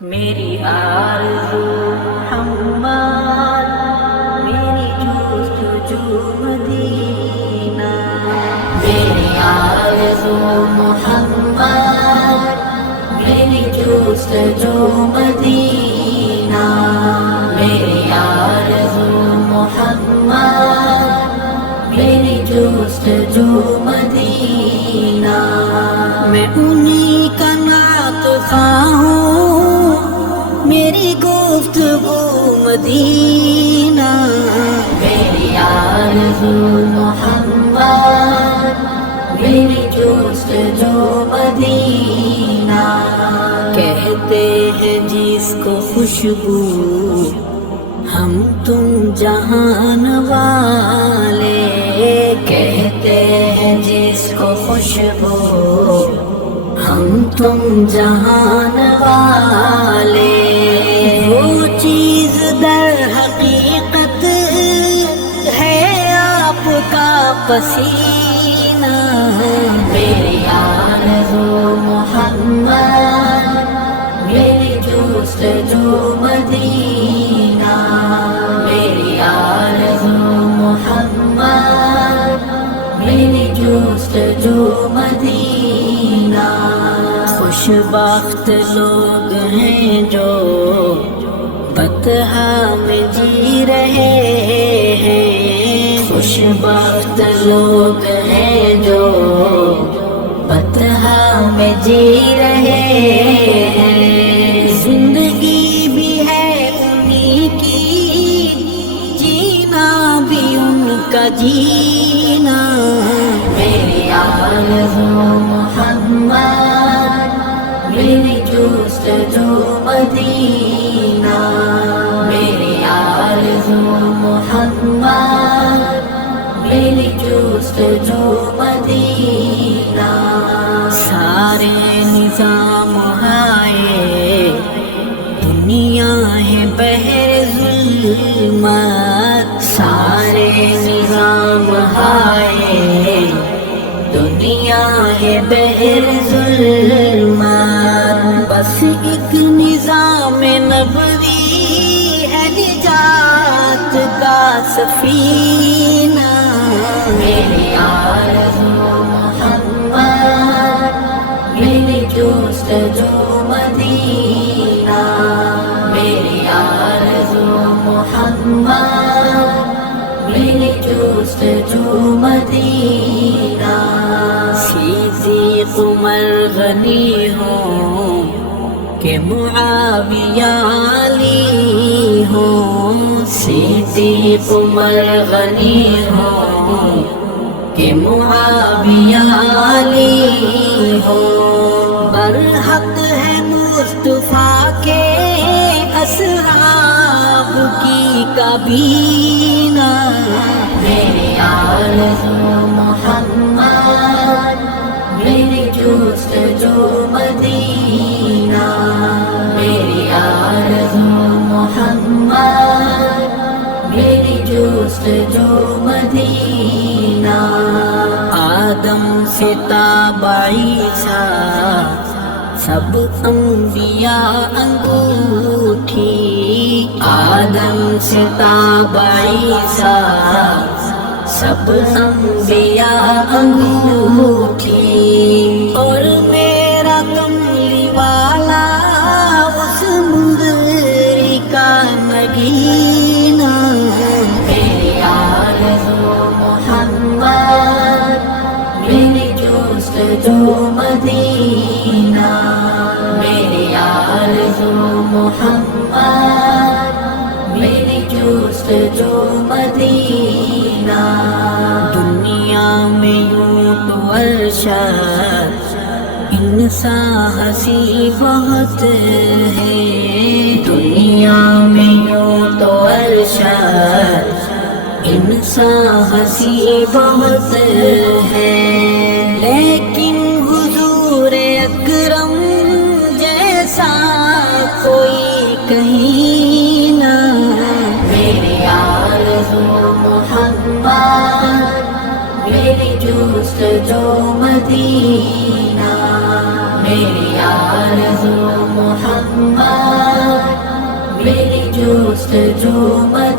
میری آرزو محمد، میری جستجو مدینہ. میری آرزو محمد، میری جستجو مدینہ. میری آرزو محمد، میری جستجو مدینہ. میں انہی کا نعت خواہ ہوں، میری گفتگو مدینہ. میری آرزو محمد، میری جستجو مدینہ. کہتے ہیں جس کو خوشبو ہم تم جہان والے. کہتے ہیں جس کو خوشبو ہم تم جہان والے. وہ چیز در حقیقت ہے آپ کا پسینہ. میری آرزو محمد، میری جستجو مدینہ. میری آرزو محمد، میری جستجو مدینہ. خوش بخت لوگ ہیں جو بطحا میں جی رہے ہیں. خوش بخت لوگ ہیں جو بطحا میں جی رہے ہیں. زندگی بھی ہے انہی کی، جینا بھی ان کا جینا. میری آرزو محمد، میری جستجو مدینہ. میری آرزو محمد، میری جستجو مدینہ. سارے نظام ہائے دنیا ہے بحر ظلمت. سارے نظام ہائے دنیا ہے بحر ظلمت. بس ایک نظام نبوی ہے نجات کا سفینہ. میری آرزو محمد، میری جستجو مدینہ. میری آرزو محمد، میری جستجو مدینہ. صدیق عمر غنی ہوں کہ معاویہ علی ہوں. صدیق عمر غنی ہوں کہ معاویہ علی ہوں. برحق ہے مصطفیٰ کے اصحاب کی کابینہ. میری آرزو محمد، میری جستجو مدینہ. میری آرزو محمد، میری جستجو مدینہ. آدم سے تاب عیسیٰ سب انبیاء انگوٹھی. آدم سے تاب عیسیٰ سب انبیاء انگوٹھی. اور میرا کملی والا اس مدری کا نگینہ. میری آرزو محمد، میری جستجو مدینہ. میری آرزو محمد، میری جستجو مدینہ. دنیا میں یوں تو ارشد انسان ہنسی بہت ہے. دنیا میں یوں تو ارشد انسان ہنسی بہت ہے. لیکن حضور اکرم جیسا کوئی کہیں نہ. میری آرزو محمد، میری جستجو مدینہ. میری آرزو محمد، جستجو مدینہ